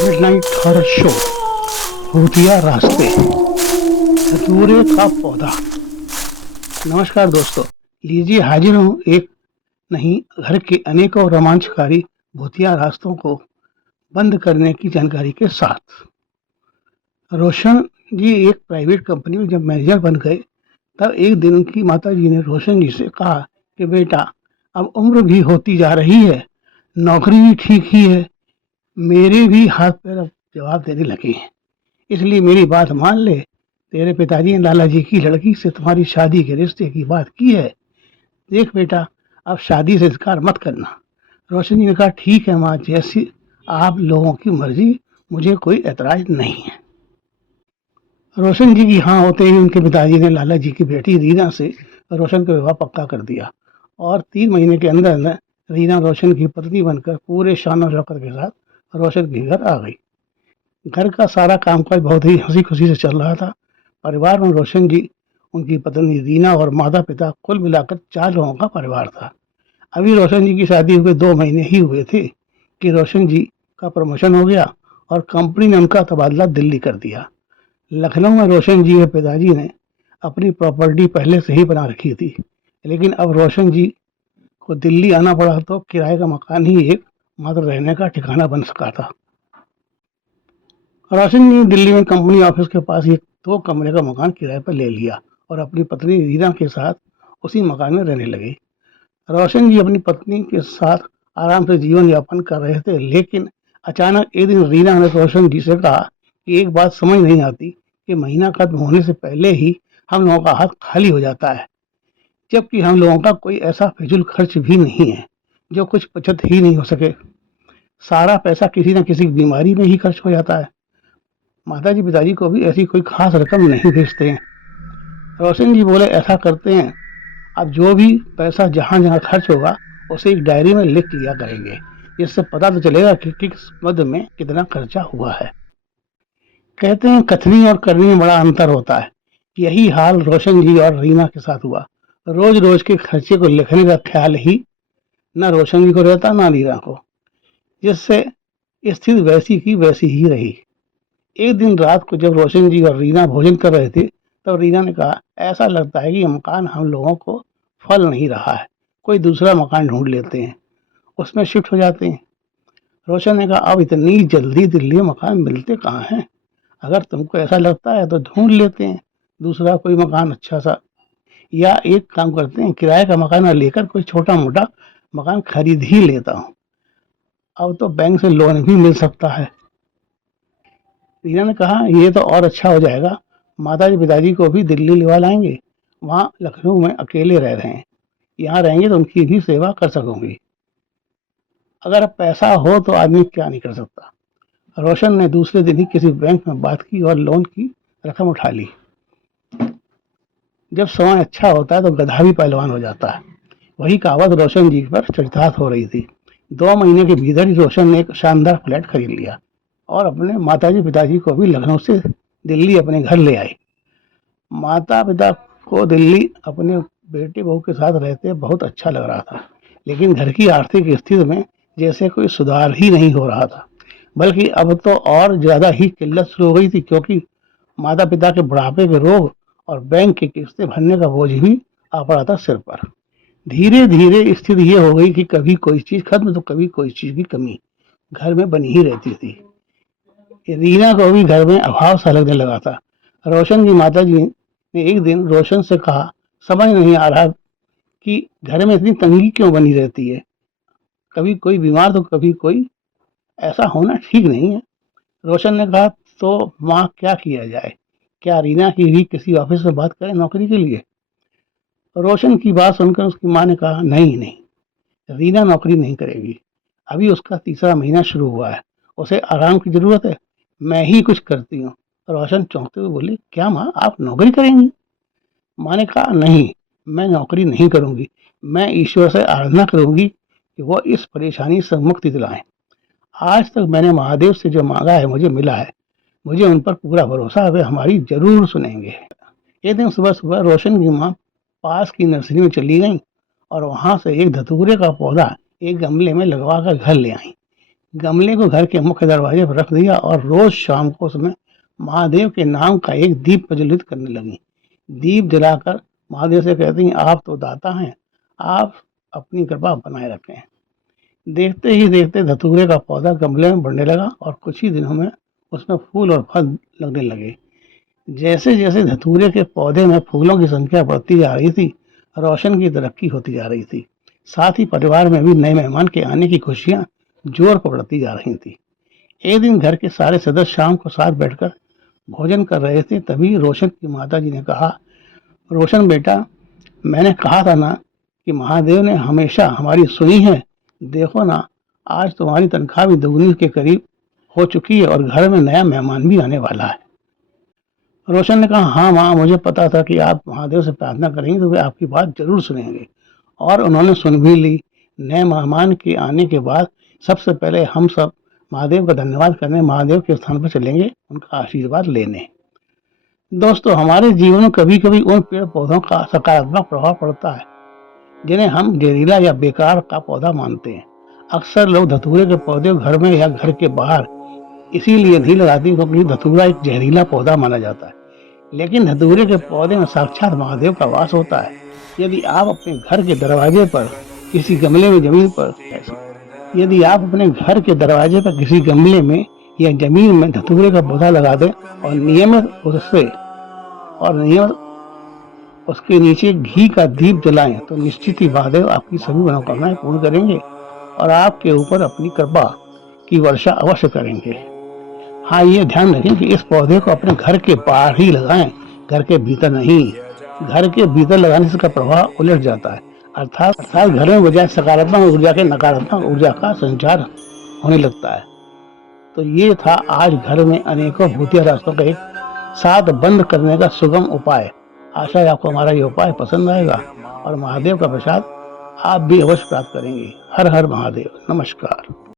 Midnight horror show भूतिया रास्ते धतूरे का पौधा। नमस्कार दोस्तों, लीजिए हाजिर हूँ एक नहीं घर के अनेकों रोमांचकारी भूतिया रास्तों को बंद करने की जानकारी के साथ। रोशन जी एक प्राइवेट कंपनी में जब मैनेजर बन गए तब एक दिन उनकी माता जी ने रोशन जी से कहा कि बेटा, अब उम्र भी होती जा रही है, नौकरी भी ठीक ही है, मेरे भी हाथ पैर अब जवाब देने लगे हैं, इसलिए मेरी बात मान ले। तेरे पिताजी ने लाला जी की लड़की से तुम्हारी शादी के रिश्ते की बात की है। देख बेटा, अब शादी से इनकार मत करना। रोशन जी ने कहा, ठीक है माँ, जैसी आप लोगों की मर्जी, मुझे कोई एतराज नहीं है। रोशन जी की हाँ होते ही उनके पिताजी ने लाला जी की बेटी रीना से रोशन का विवाह पक्का कर दिया और 3 महीने के अंदर अंदर रीना रोशन की पत्नी बनकर पूरे शान और शौकत के साथ रोशन के घर आ गई। घर का सारा कामकाज बहुत ही हंसी खुशी से चल रहा था। परिवार में रोशन जी, उनकी पत्नी रीना और माता पिता, कुल मिलाकर 4 लोगों का परिवार था। अभी रोशन जी की शादी हुए 2 महीने ही हुए थे कि रोशन जी का प्रमोशन हो गया और कंपनी ने उनका तबादला दिल्ली कर दिया। लखनऊ में रोशन जी के पिताजी ने अपनी प्रॉपर्टी पहले से ही बना रखी थी, लेकिन अब रोशन जी को दिल्ली आना पड़ा तो किराए का मकान ही एक मात्र रहने का ठिकाना बन सका था। रोशन जी ने दिल्ली में कंपनी ऑफिस के पास एक 2 कमरे का मकान किराए पर ले लिया और अपनी पत्नी रीना के साथ उसी मकान में रहने लगे। रोशन जी अपनी पत्नी के साथ आराम से जीवन यापन कर रहे थे, लेकिन अचानक एक दिन रीना ने रोशन जी से कहा कि एक बात समझ नहीं आती कि महीना खत्म होने से पहले ही हम लोगों का हाथ खाली हो जाता है, जबकि हम लोगों का कोई ऐसा फिजूल खर्च भी नहीं है जो कुछ बचत ही नहीं हो सके। सारा पैसा किसी न किसी बीमारी में ही खर्च हो जाता है। माताजी पिताजी को भी ऐसी कोई खास रकम नहीं भेजते हैं। रोशन जी बोले, ऐसा करते हैं, अब जो भी पैसा जहाँ जहाँ खर्च होगा उसे एक डायरी में लिख लिया करेंगे, जिससे पता तो चलेगा कि किस मद में कितना खर्चा हुआ है। कहते हैं कथनी और करनी में बड़ा अंतर होता है। यही हाल रोशन जी और रीना के साथ हुआ। रोज रोज के खर्चे को लिखने का ख्याल ही न रोशन जी को रहता न रीना को, जिससे स्थिति वैसी की वैसी ही रही। एक दिन रात को जब रोशन जी और रीना भोजन कर रहे थे तब रीना ने कहा, ऐसा लगता है कि यह मकान हम लोगों को फल नहीं रहा है, कोई दूसरा मकान ढूंढ लेते हैं, उसमें शिफ्ट हो जाते हैं। रोशन ने कहा, अब इतनी जल्दी दिल्ली में मकान मिलते कहाँ हैं, अगर तुमको ऐसा लगता है तो ढूंढ लेते हैं दूसरा कोई मकान अच्छा सा, या एक काम करते हैं, किराए का मकान लेकर कोई छोटा मोटा मकान खरीद ही लेता हूँ, अब तो बैंक से लोन भी मिल सकता है। रीना ने कहा, ये तो और अच्छा हो जाएगा, माताजी पिताजी को भी दिल्ली लिवा लाएंगे, वहाँ लखनऊ में अकेले रह रहे हैं, यहाँ रहेंगे तो उनकी भी सेवा कर सकूंगी। अगर अब पैसा हो तो आदमी क्या नहीं कर सकता। रोशन ने दूसरे दिन ही किसी बैंक में बात की और लोन की रकम उठा ली। जब समय अच्छा होता है तो गधा भी पहलवान हो जाता है। वही कहावत रोशन जी पर चरितार्थ हो रही थी। 2 महीने के भीतर ही रोशन ने एक शानदार फ्लैट खरीद लिया और अपने माताजी पिताजी को भी लखनऊ से दिल्ली अपने घर ले आए। माता पिता को दिल्ली अपने बेटे बहू के साथ रहते बहुत अच्छा लग रहा था, लेकिन घर की आर्थिक स्थिति में जैसे कोई सुधार ही नहीं हो रहा था, बल्कि अब तो और ज्यादा ही किल्लत शुरू हो गई थी, क्योंकि माता पिता के बुढ़ापे के रोग और बैंक की किस्तें भरने का बोझ भी आ पड़ा था सिर पर। धीरे धीरे स्थिति ये हो गई कि कभी कोई चीज खत्म तो कभी कोई चीज की कमी घर में बनी ही रहती थी। रीना को भी घर में अभाव सा लगने लगा था। रोशन की माता जी ने एक दिन रोशन से कहा, समझ नहीं आ रहा कि घर में इतनी तंगी क्यों बनी रहती है, कभी कोई बीमार तो कभी कोई, ऐसा होना ठीक नहीं है। रोशन ने कहा, तो माँ क्या किया जाए, क्या रीना की भी किसी ऑफिस में बात करें नौकरी के लिए। रोशन की बात सुनकर उसकी माँ ने कहा, नहीं नहीं, रीना नौकरी नहीं करेगी, अभी उसका तीसरा महीना शुरू हुआ है, उसे आराम की जरूरत है, मैं ही कुछ करती हूँ। रोशन चौंकते हुए बोली, क्या माँ, आप नौकरी करेंगी। माँ ने कहा, नहीं, मैं नौकरी नहीं करूंगी, मैं ईश्वर से आराधना करूंगी कि वो इस परेशानी से मुक्ति दिलाएं। आज तक मैंने महादेव से जो मांगा है मुझे मिला है, मुझे उन पर पूरा भरोसा है, वे हमारी जरूर सुनेंगे। एक दिन सुबह सुबह रोशन की माँ पास की नर्सरी में चली गई और वहां से एक धतूरे का पौधा एक गमले में लगवा कर घर ले आई। गमले को घर के मुख्य दरवाजे पर रख दिया और रोज शाम को उसमें महादेव के नाम का एक दीप प्रज्वलित करने लगी। दीप जलाकर महादेव से कहती हैं, आप तो दाता हैं, आप अपनी कृपा बनाए रखें। देखते ही देखते धतूरे का पौधा गमले में बढ़ने लगा और कुछ ही दिनों में उसमें फूल और फल लगने लगे। जैसे जैसे धतूरे के पौधे में फूलों की संख्या बढ़ती जा रही थी, रोशन की तरक्की होती जा रही थी। साथ ही परिवार में भी नए मेहमान के आने की खुशियां जोर पकड़ती जा रही थी। एक दिन घर के सारे सदस्य शाम को साथ बैठकर भोजन कर रहे थे। तभी रोशन की माताजी ने कहा, रोशन बेटा, मैंने कहा था ना कि महादेव ने हमेशा हमारी सुनी है। देखो ना, आज तुम्हारी तनख्वाह भी दोगुनी के करीब हो चुकी है और घर में नया मेहमान भी आने वाला है। रोशन ने कहा, हाँ माँ, मुझे पता था कि आप महादेव से प्रार्थना करेंगे तो वे आपकी बात जरूर सुनेंगे, और उन्होंने सुन भी ली। नए मेहमान के आने के बाद सबसे पहले हम सब महादेव का धन्यवाद करने महादेव के स्थान पर चलेंगे, उनका आशीर्वाद लेने। दोस्तों, हमारे जीवन में कभी कभी उन पेड़ पौधों का सकारात्मक प्रभाव पड़ता है जिन्हें हम जहरीला या बेकार का पौधा मानते हैं। अक्सर लोग धतूरे के पौधे घर में या घर के बाहर इसीलिए नहीं लगाते क्योंकि धतूरा एक जहरीला पौधा माना जाता है, लेकिन धतूरे के पौधे में साक्षात महादेव का वास होता है। यदि आप अपने घर के दरवाजे पर किसी गमले में जमीन पर यदि आप अपने घर के दरवाजे पर किसी गमले में या जमीन में धतूरे का पौधा लगा दें और नियमित उसके नीचे घी का दीप जलाएं तो निश्चित ही महादेव आपकी सभी मनोकामनाएं पूर्ण करेंगे और आपके ऊपर अपनी कृपा की वर्षा अवश्य करेंगे। हाँ, ये ध्यान रखें कि इस पौधे को अपने घर के बाहर ही लगाएं, घर के भीतर नहीं। घर के भीतर लगाने से इसका प्रभाव उलट जाता है, अर्थात घर में बजाय सकारात्मक ऊर्जा के नकारात्मक ऊर्जा का संचार होने लगता है। तो ये था आज घर में अनेकों भूतिया रास्तों का एक साथ बंद करने का सुगम उपाय। आशा है आपको हमारा ये उपाय पसंद आएगा और महादेव का प्रसाद आप भी अवश्य प्राप्त करेंगे। हर हर महादेव। नमस्कार।